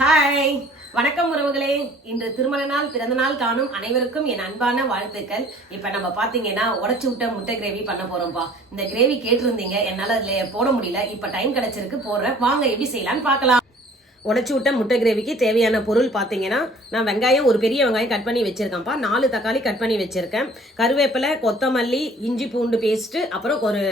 Hi, வணக்கம் உறவுகளே. இன்று திருமண நாள் பிறந்த நாள் காணும் அனைவருக்கும் என் அன்பான வாழ்த்துக்கள். இப்ப நம்ம பாத்தீங்கன்னா உடைச்சு விட்ட முட்டை கிரேவி பண்ண போறோம்ப்பா. இந்த கிரேவி கேட்டிருந்தீங்க, என்னால அதுல போட முடியல. இப்ப டைம் கிடைச்சிருக்கு, போடுறேன். வாங்க எப்படி செய்யலாம்னு பார்க்கலாம். உடைச்சு விட்ட முட்டை கிரேவிக்கு தேவையான பொருள் பார்த்தீங்கன்னா, நான் வெங்காயம் ஒரு பெரிய வெங்காயம் கட் பண்ணி வச்சிருக்கேன்ப்பா. 4 தக்காளி கட் பண்ணி வச்சிருக்கேன். கருவேப்பிலை, கொத்தமல்லி, இஞ்சி பூண்டு பேஸ்ட்டு, அப்புறம் ஒரு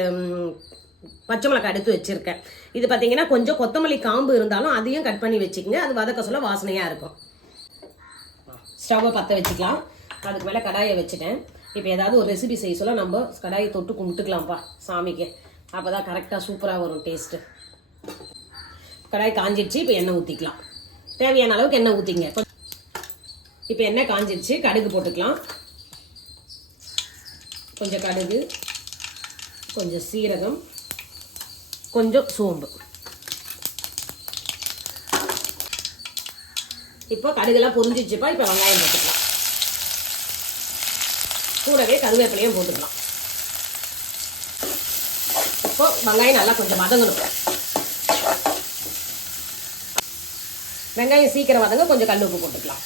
பச்சை மிளகாய் எடுத்து வச்சிருக்கேன். இது பார்த்தீங்கன்னா கொஞ்சம் கொத்தமல்லி காம்பு இருந்தாலும் அதையும் கட் பண்ணி வச்சுக்கோங்க. அது வதக்க சொல்ல வாசனையாக இருக்கும். ஸ்டவ்வை பற்ற வச்சுக்கலாம். அதுக்கு மேலே கடாயை வச்சுட்டேன். இப்போ ஏதாவது ஒரு ரெசிபி செய்ய சொல்ல நம்ம கடாயை தொட்டு கும்பிட்டுக்கலாம்ப்பா சாமிக்கு. அப்போ தான் கரெக்டாக சூப்பராக வரும் டேஸ்ட்டு. கடாய் காஞ்சிடுச்சு. இப்போ எண்ணெய் ஊற்றிக்கலாம். தேவையான அளவுக்கு எண்ணெய் ஊற்றிங்க. இப்போ எண்ணெய் காஞ்சிடுச்சு. கடுகு போட்டுக்கலாம். கொஞ்சம் கடுகு, கொஞ்சம் சீரகம், கொஞ்சம் சோம்பு. இப்போ கடுகுலாம் பொரிஞ்சிச்சுப்பா. இப்போ வெங்காயம் போட்டுக்கலாம். கூடவே கருவேப்பிலையும் போட்டுக்கலாம். இப்போ வெங்காயம் நல்லா கொஞ்சம் வதங்கணும். வெங்காயம் சீக்கிரம் வதங்க கொஞ்சம் கல் உப்பு போட்டுக்கலாம்.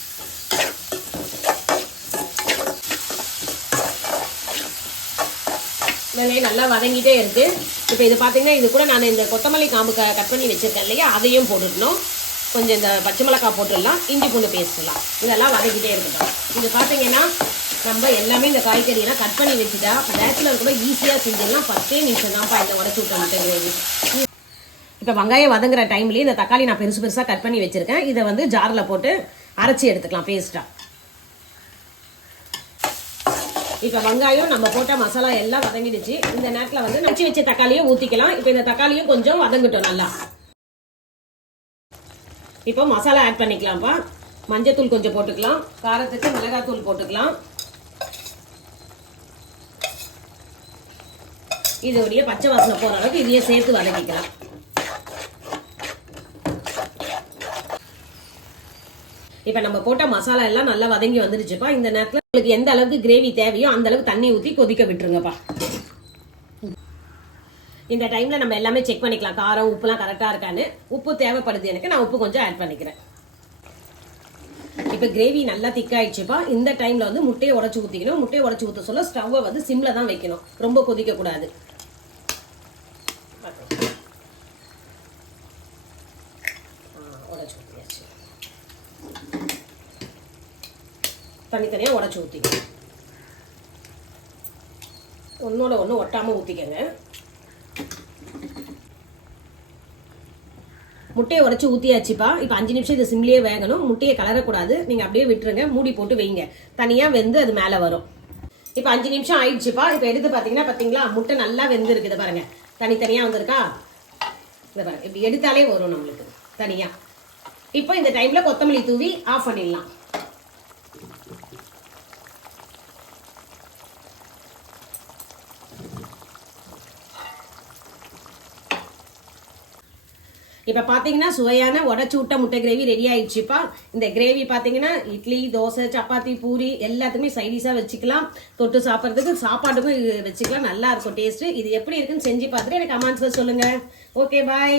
வெங்காயம் நல்லா வதங்கிட்டே இருக்கு. இப்போ இது பார்த்தீங்கன்னா, இது கூட நான் இந்த கொத்தமல்லி காம்பு கட் பண்ணி வச்சிருக்கேன் இல்லையா, அதையும் போட்டுடணும். கொஞ்சம் இந்த பச்சை மிளகாய் போட்டுடலாம். இஞ்சி பூண்டு பேஸ்ட்லாம் இதெல்லாம் வதக்கிட்டே இருக்கட்டும். இது பார்த்தீங்கன்னா, நம்ம எல்லாமே இந்த காய்கறியெல்லாம் கட் பண்ணி வச்சுட்டா பேச்சுலர் கூட ஈஸியாக செஞ்சிடலாம். 10 நிமிஷம் தான்ப்பா இந்த உடச்சு விட்ட முட்டை கிரேவி. இப்போ வெங்காயம் வதங்குற டைம்லேயே இந்த தக்காளி நான் பெருசு பெருசாக கட் பண்ணி வச்சுருக்கேன். இதை வந்து ஜாரில் போட்டு அரைச்சி எடுத்துக்கலாம் பேஸ்ட்டாக. இப்போ வெங்காயம் நம்ம போட்ட மசாலா எல்லாம் வதங்கிடுச்சு. இந்த நேரத்தில் வந்து நச்சு வச்ச தக்காளியும் ஊற்றிக்கலாம். இப்போ இந்த தக்காளியும் கொஞ்சம் வதங்கட்டும் நல்லா. இப்போ மசாலா ஆட் பண்ணிக்கலாம்ப்பா. மஞ்சத்தூள் கொஞ்சம் போட்டுக்கலாம். காரத்துக்கு மிளகாத்தூள் போட்டுக்கலாம். இதோடைய பச்சை வாசனை போகிற அளவுக்கு இதையே சேர்த்து வதக்கிக்கலாம். இப்போ நம்ம போட்ட மசாலா எல்லாம் நல்லா வதங்கி வந்துருச்சுப்பா. இந்த நேரத்தில் உங்களுக்கு எந்த அளவுக்கு கிரேவி தேவையோ அந்த அளவுக்கு தண்ணி ஊற்றி கொதிக்க விட்டுருங்கப்பா. இந்த டைமில் நம்ம எல்லாமே செக் பண்ணிக்கலாம். காரம் உப்புலாம் கரெக்டாக இருக்கான்னு. உப்பு தேவைப்படுது எனக்கு, நான் உப்பு கொஞ்சம் ஆட் பண்ணிக்கிறேன். இப்போ கிரேவி நல்லா திக்காயிடுச்சுப்பா. இந்த டைமில் வந்து முட்டையை உடச்சி ஊற்றிக்கணும். முட்டையை உடச்சி ஊற்ற சொல்ல ஸ்டவ்வை வந்து சிம்மில் தான் வைக்கணும். ரொம்ப கொதிக்கக்கூடாது. உடச்சி ஊற்றியாச்சு. தனித்தனியாக உடச்சி ஊற்றிக்கணும். ஒன்றோட ஒன்று ஒட்டாமல் ஊற்றிக்கங்க. முட்டையை உடச்சி ஊற்றியாச்சுப்பா. இப்போ 5 நிமிஷம் இது சிம்லேயே வேகணும். முட்டையை கலரக்கூடாது. நீங்கள் அப்படியே விட்டுருங்க. மூடி போட்டு வைங்க. தனியாக வெந்து அது மேலே வரும். இப்போ 5 நிமிஷம் ஆயிடுச்சுப்பா. இப்போ எடுத்து பார்த்தீங்களா, முட்டை நல்லா வெந்து இருக்குது பாருங்க. தனித்தனியாக வந்திருக்கா. இதை பாருங்க, இப்படி எடுத்தாலே வரும் நம்மளுக்கு தனியாக. இப்போ இந்த டைமில் கொத்தமல்லி தூவி ஆஃப் பண்ணிடலாம். இப்போ பார்த்தீங்கன்னா சுவையான உடச்சி விட்ட முட்டை கிரேவி ரெடி ஆயிடுச்சுப்பா. இந்த கிரேவி பார்த்தீங்கன்னா இட்லி, தோசை, சப்பாத்தி, பூரி எல்லாத்துக்குமே சைடிஷாக வச்சுக்கலாம். தொட்டு சாப்பிட்றதுக்கு சாப்பாட்டுக்கும் வச்சுக்கலாம். நல்லா இருக்கும் டேஸ்ட்டு. இது எப்படி இருக்குன்னு செஞ்சு பார்த்துட்டு எனக்கு கமெண்ட்ஸில் சொல்லுங்கள். ஓகே, பாய்.